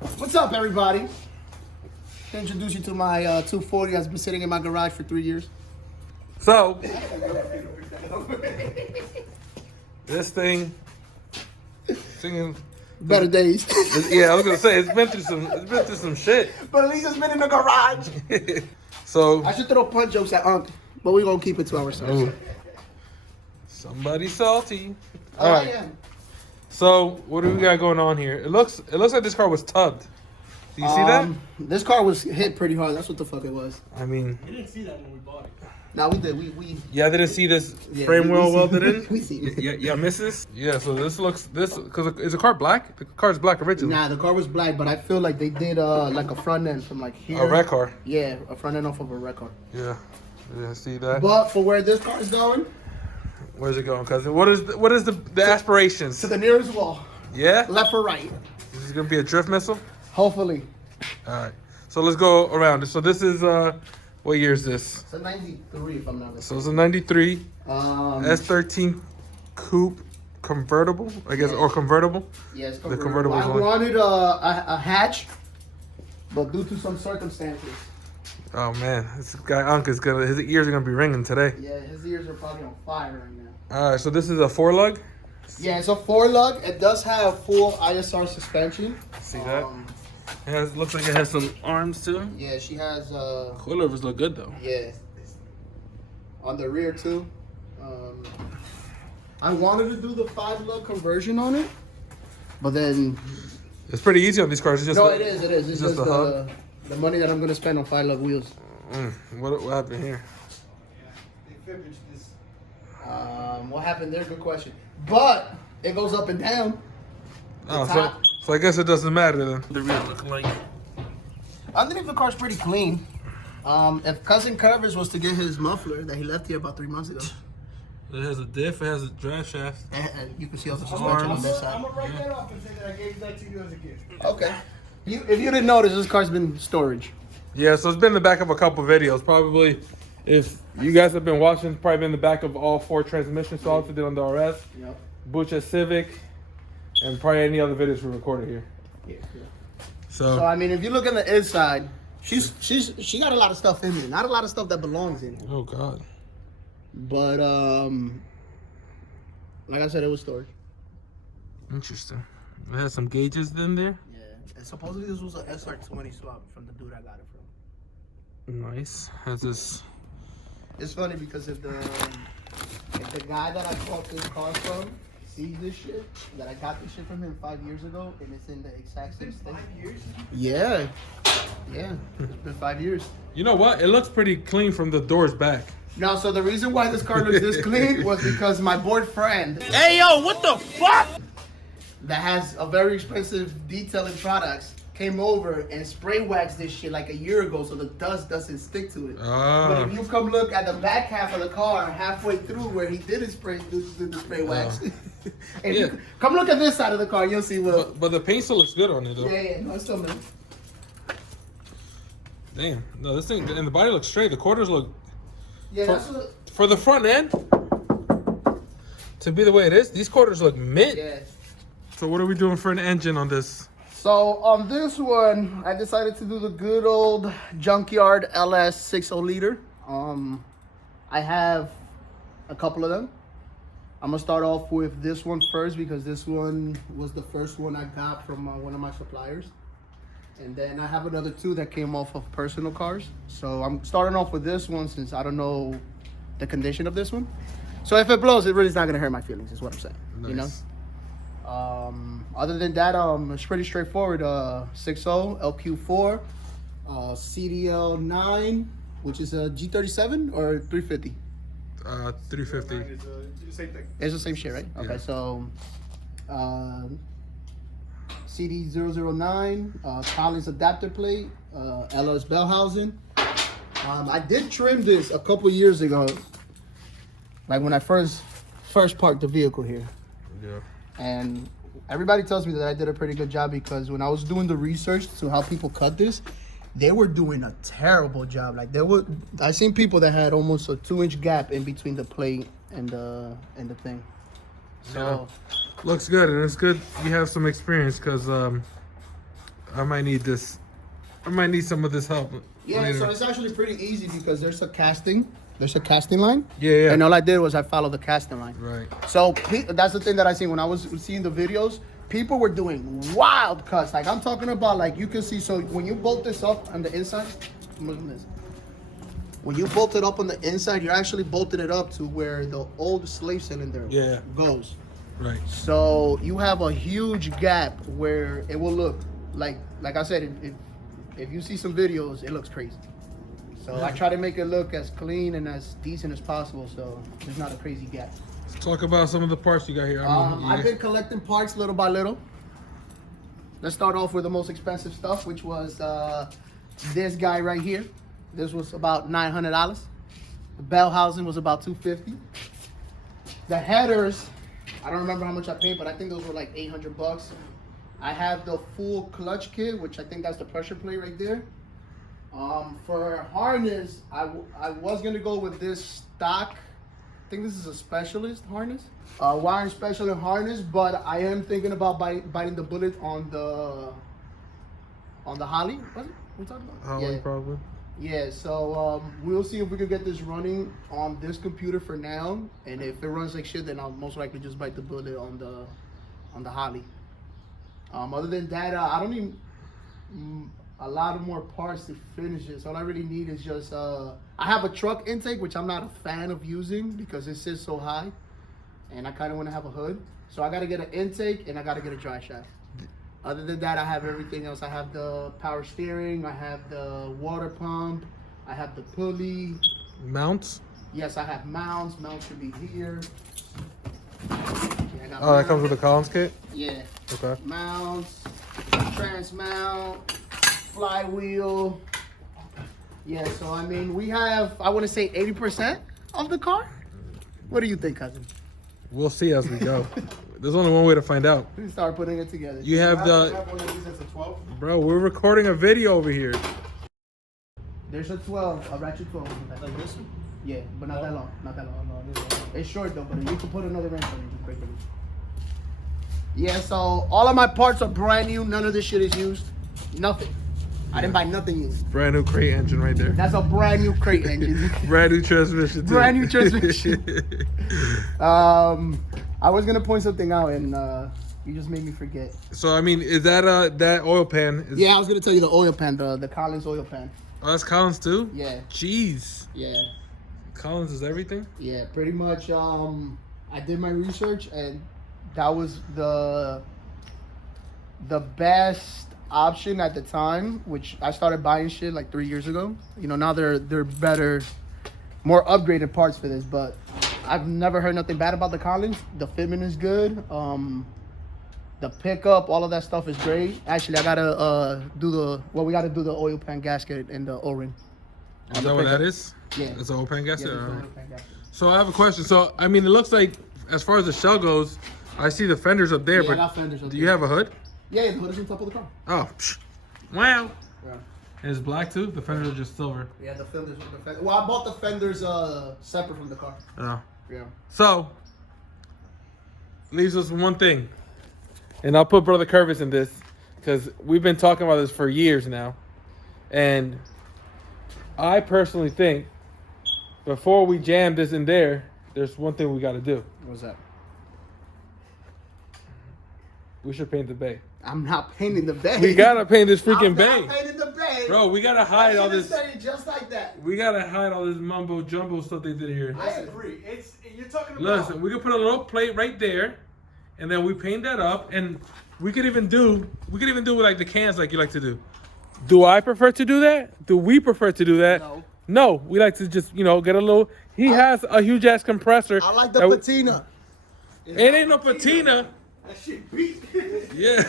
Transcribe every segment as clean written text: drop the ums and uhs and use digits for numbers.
What's up, everybody? Can introduce you to my 240 that's been sitting in my garage for 3 years. So, this thing, singing. Better days. Yeah, I was gonna say it's been through some shit. But at least it's been in the garage. So I should throw punch jokes at Unc, but we're gonna keep it to ourselves. ooh, somebody salty. Oh, All I right. am. So what do we got going on here? It looks like this car was tubbed. Do you see that? This car was hit pretty hard. That's what the fuck it was. I mean, You didn't see that when we bought it. Nah, we did. We yeah, I didn't see this Yeah, frame we well see- welded in. we see. Yeah, misses. Yeah, so this because is the car black? The car's black originally. Nah, the car was black, but I feel like they did like a front end from like here. A red car. Yeah, a front end off of a red car. Yeah, see that. But for where this car is going, Where's it going, cousin? What is the aspirations? to the nearest wall, Yeah, left or right, this is gonna be a drift missile. hopefully. All right, so let's go around. So this is what year is this? It's a 93, if I'm not mistaken. So it's a '93 Um, S13 coupe convertible, I guess, or convertible. yeah, it's the convertible is I on. wanted a hatch, but due to some circumstances, Oh man, this guy Unc his ears are gonna be ringing today. yeah, his ears are probably on fire right now. All right, so this is a 4-lug. Yeah, it's a 4-lug. It does have full ISR suspension. See that? Looks like it has some arms too. Yeah, she has Coilovers look good though. yeah, on the rear too. I wanted to do the 5-lug conversion on it, but then It's pretty easy on these cars. It's just no, it is. It's just the hub. the money that I'm gonna spend on 5-lug wheels. What happened here? They fibbaged this. What happened there? Good question. But it goes up and down. Oh, top. so I guess it doesn't matter then. The rear looking like. Underneath the car's pretty clean. If Cousin Curvers was to get his muffler that he left here about 3 months ago, It has a diff. It has a drive shaft. and you can see all the suspension on this I'm side. gonna write that off and say that I gave that to you as a gift. Okay. If you didn't notice, this car's been storage. Yeah, so it's been in the back of a couple videos. Probably, if you guys have been watching, it's probably been in the back of all 4 transmission swaps we did on the RS, Yep. Bucha Civic, and probably any other videos we recorded here. Yeah. So, So I mean, if you look on the inside, she got a lot of stuff in there. Not a lot of stuff that belongs in it. oh god, But like I said, it was storage. interesting. It has some gauges in there. Yeah. And supposedly this was an SR20 swap from the dude I got it from. Nice. Has this. It's funny because if the guy that I bought this car from sees this shit, that I got this shit from him 5 years ago, and it's in the exact same state. 5 years? Yeah. Yeah. It's been 5 years. You know what? It looks pretty clean from the doors back. No, so the reason why this car looks this clean was because my board friend Hey yo, what the fuck? that has a very expensive detailing products came over and spray waxed this shit like a year ago so the dust doesn't stick to it. But Ah. if you come look at the back half of the car, halfway through where he did his do the spray wax, and Yeah. come look at this side of the car, you'll see what. But the paint still looks good on it though. Yeah, no, it's still new. Damn. No, this thing and the body looks straight. The quarters look Yeah, For- that's what. for the front end. To be the way it is, these quarters look mint. Yeah. So what are we doing for an engine on this? So on this one, I decided to do the good old junkyard LS 60 liter. I have a couple of them. I'm gonna start off with this one first because this one was the first one I got from one of my suppliers. And then I have another 2 that came off of personal cars. So I'm starting off with this one since I don't know the condition of this one. So if it blows, it really is not gonna hurt my feelings, is what I'm saying. You know? Nice. Other than that, it's pretty straightforward. 6.0 LQ4, CDL9, which is a G37 or 350. 350. It's the same thing. It's the same shit, right? Okay, Yeah. so CD009, Collins adapter plate, LS Bellhausen. I did trim this a couple years ago, like when I first parked the vehicle here. Yeah. And everybody tells me that I did a pretty good job because when I was doing the research to how people cut this, they were doing a terrible job. Like I seen people that had almost a 2-inch gap in between the plate and the thing. So Looks good, and it's good you have some experience because I might need this. I might need some of this help. Yeah, later. so it's actually pretty easy because there's a casting line. Yeah. And all I did was I followed the casting line. Right. So that's the thing that I seen when I was seeing the videos. People were doing wild cuts. Like I'm talking about, like you can see. So when you bolt this up on the inside, when you bolt it up on the inside, you're actually bolting it up to where the old slave cylinder goes. Right. So you have a huge gap where it will look like I said, if you see some videos, it looks crazy. So I try to make it look as clean and as decent as possible, so there's not a crazy gap. Let's talk about some of the parts you got here. I've been collecting parts little by little. Let's start off with the most expensive stuff, which was this guy right here. This was about $900. The bell housing was about $250. The headers, I don't remember how much I paid, but I think those were like $800. I have the full clutch kit, which I think that's the pressure plate right there. For harness, I was gonna go with this stock. I think this is a specialist harness, wiring specialist harness, but I am thinking about biting the bullet on the Holly. Was it? We talking about? Holly, Yeah. probably. Yeah, so we'll see if we can get this running on this computer for now, and if it runs like shit, then I'll most likely just bite the bullet on the Holly. Other than that, I don't need a lot of more parts to finish this. All I really need is just I have a truck intake, which I'm not a fan of using because it sits so high, and I kind of want to have a hood. So I got to get an intake and I got to get a dry shaft. Other than that, I have everything else. I have the power steering, I have the water pump, I have the pulley. Mounts? Yes, I have mounts. Mounts should be here. Oh, that comes with the Collins kit? Yeah. Okay. Mounts, trans mount, flywheel. Yeah, so I mean, we have, I want to say 80% of the car. What do you think, cousin? We'll see as we go. There's only one way to find out. We start putting it together. You have I the... have one of these that's a 12. Bro, we're recording a video over here. There's a 12, a ratchet 12. Like this one? Yeah, but not that long. Not that long. No, this one. It's short though, but you can put another wrench on it. Just break it. Yeah, so all of my parts are brand new. None of this shit is used. Nothing. I didn't buy nothing used. Brand new crate engine right there. That's a brand new crate engine. Brand new transmission too. Brand new transmission. I was gonna point something out and you just made me forget. So I mean, is that that oil pan? Is, Yeah, I was gonna tell you the oil pan, the Collins oil pan. Oh, that's Collins too? Yeah, Jeez. yeah, Collins is everything? yeah. Pretty much. I did my research and that was the best option at the time, which I started buying shit like 3 years ago. You know, now they're better, more upgraded parts for this, but I've never heard nothing bad about the Collins. The fitment is good. The pickup, all of that stuff is great. Actually, I gotta we gotta do the oil pan gasket and the O-ring. Is that what that is? Yeah. It's an oil pan Yeah, gasket? the Alright. oil pan gasket. So I have a question. So I mean, it looks like as far as the shell goes, I see the fenders up there, Yeah, I but got fenders up do you there. have a hood? Yeah, the hood is on top of the car. Oh, psh. Wow. Yeah. And it's black too? The fenders are just silver. Yeah, the fenders. Well, I bought the fenders separate from the car. Oh. Yeah. So, leaves us one thing. And I'll put Brother Curvis in this because we've been talking about this for years now. And I personally think before we jam this in there, there's one thing we got to do. What's that? We should paint the bay. I'm not painting the bay. We got to paint this freaking I'm bay. not painting the bay. Bro, we got to hide all this. Just like that. We got to hide all this mumbo jumbo stuff they did here. I agree. It's you're talking about. Listen, we could put a little plate right there, and then we paint that up, and we could even do with like the cans like you like to do. Do I prefer to do that? Do we prefer to do that? No. No, we like to just get a little. He has a huge ass compressor. I like the that we- patina. It ain't no patina. That shit beat. Yeah.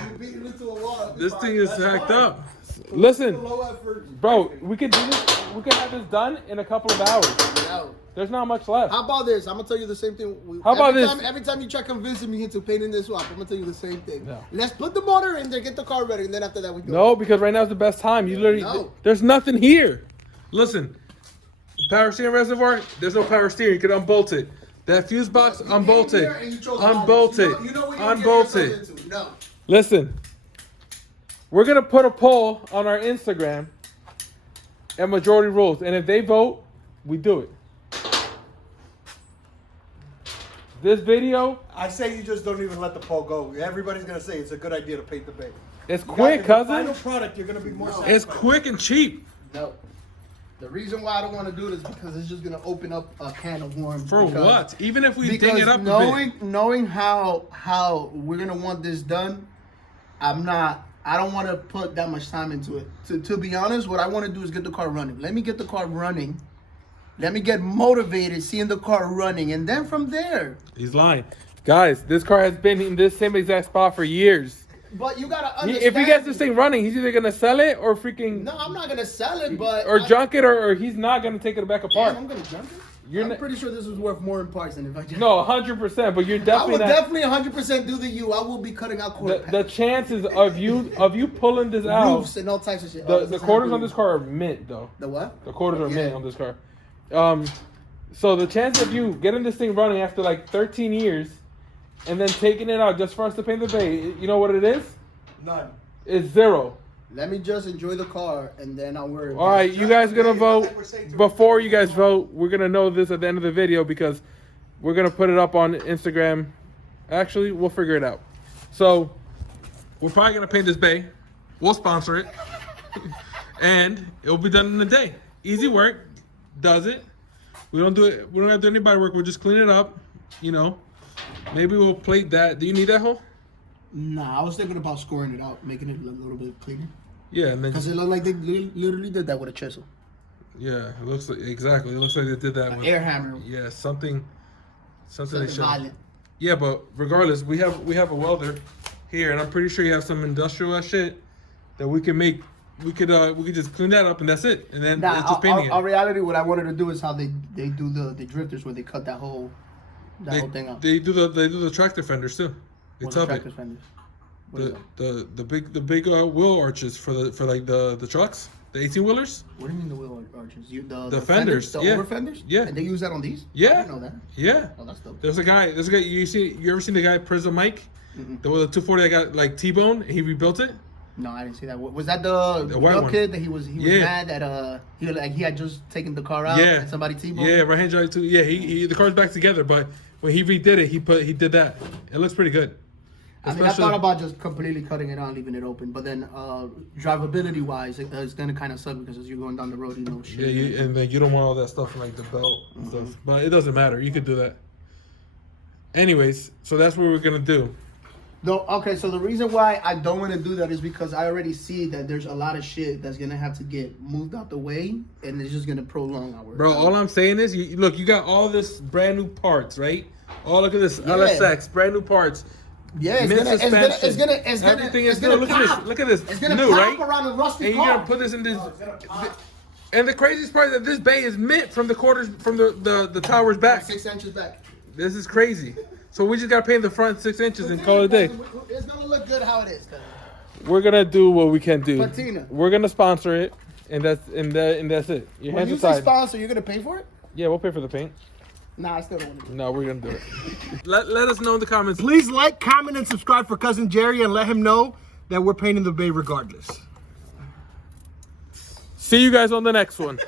I'm beating into a wall. This thing is That's hacked fine. up. Listen, Low effort. bro, we could do this. We could have this done in a couple of hours. No. There's not much left. How about this? I'm gonna tell you the same thing. How about every this? Every time you try convincing me into painting this swap, I'm gonna tell you the same thing. No. Let's put the motor in there, get the car ready, and then after that we go. No, because right now is the best time. You literally, No. there's nothing here. Listen, power steering reservoir. There's no power steering. You can unbolt it. That fuse box, You came unbolted. here and you chose Unbolted. violence. You know what you're getting Unbolted. yourself into. No. Listen, We're gonna put a poll on our Instagram and majority rules. And if they vote, we do it. This video, I say you just don't even let the poll go. Everybody's gonna say it's a good idea to paint the bay. it's You quick, got the cousin. Final product, you're gonna be more satisfied. It's quick and cheap. No. The reason why I don't want to do it is because it's just gonna open up a can of worms. For because- what? Even if we ding Because it up a knowing how we're gonna want this done, I don't want to put that much time into it. To be honest, what I want to do is get the car running. Let me get the car running. Let me get motivated seeing the car running, and then from there. bit. He's lying. Guys, this car has been in this same exact spot for years. But you gotta understand. If he gets this thing running, he's either gonna sell it or freaking No, I'm not gonna sell it, but or junk it, or he's not gonna take it back apart. I'm gonna junk it. You're I'm not- pretty sure this is worth more in parts than if I just. No, 100%. But you're I definitely will not. definitely 100% do the U. I will be cutting out quarter The chances of you pulling this out, roofs and all types of shit. the quarters on this car are mint though. The what? The quarters are Yeah. mint on this car. So the chance of you getting this thing running after like 13 years, and then taking it out just for us to paint the bay, you know what it is? None. It's 0. Let me just enjoy the car, and then I'll worry. All right, you guys gonna vote. Before you guys vote, we're gonna know this at the end of the video because we're gonna put it up on Instagram. Actually, we'll figure it out. So we're probably gonna paint this bay. We'll sponsor it, and it'll be done in a day. Easy work. Does it? We don't do it. We don't have to do any body work. We'll just clean it up. You know, maybe we'll plate that. Do you need that hole? Nah, I was thinking about scoring it out, making it look a little bit cleaner. Yeah, and then Because it looked like they literally did that with a chisel. yeah, it looks like exactly. It looks like they did that with Air hammer. yeah, something they Something should. violent. Yeah, but regardless, we have a welder here, and I'm pretty sure you have some industrial ass shit that we can make. We could just clean that up, and that's it. And then Nah, it's just painting our it. reality, what I wanted to do is how they do the drifters, where they cut that whole thing out. They do the tractor fenders too. They What are tub tractor it. fenders? What is The that? the big wheel arches for like the trucks, the 18-wheelers. What do you mean the wheel arches? The fenders, the yeah. over fenders? Yeah. And they use that on these? I Yeah. didn't know that. Yeah. Oh, that's dope. There's a guy. You ever seen the guy Prism Mike? There was a 240 that got like T-bone. He rebuilt it. No, I didn't see that. Was that the white young one. kid that he was Yeah. mad that he had just taken the car out Yeah. and somebody T-boned? Yeah, right hand drive too. Yeah, he the car's back together, but when he redid it, he did that. It looks pretty good. I mean, I thought about just completely cutting it out and leaving it open, but then drivability wise, it's gonna kind of suck because as you're going down the road, you know, shit. Yeah, and then you don't want all that stuff in like the belt and stuff. But it doesn't matter. You could do that. Anyways, so that's what we're gonna do. No, okay, so the reason why I don't want to do that is because I already see that there's a lot of shit that's gonna have to get moved out the way, and it's just gonna prolong our work. Bro, all I'm saying is, look, you got all this brand new parts, right? Oh, look at this LSX, brand new parts. Yeah, Mid suspension. Everything Everything is new. Look at this. Look at this. It's gonna New, pop right? around a rusty And you're car. gonna put this in this. And the craziest part is that this bay is mint from the quarters from the tower's back. 6 inches back. This is crazy. So we just gotta paint the front 6 inches and call it a day. It's gonna look good how it is. We're gonna do what we can do. Patina. We're gonna sponsor it, and that's it. Your When hands you say aside. sponsor, you're gonna pay for it? Yeah, we'll pay for the paint. Nah, I still don't want to. No, we're gonna do it. let us know in the comments. Please like, comment, and subscribe for Cousin Jerry and let him know that we're painting the bay regardless. See you guys on the next one.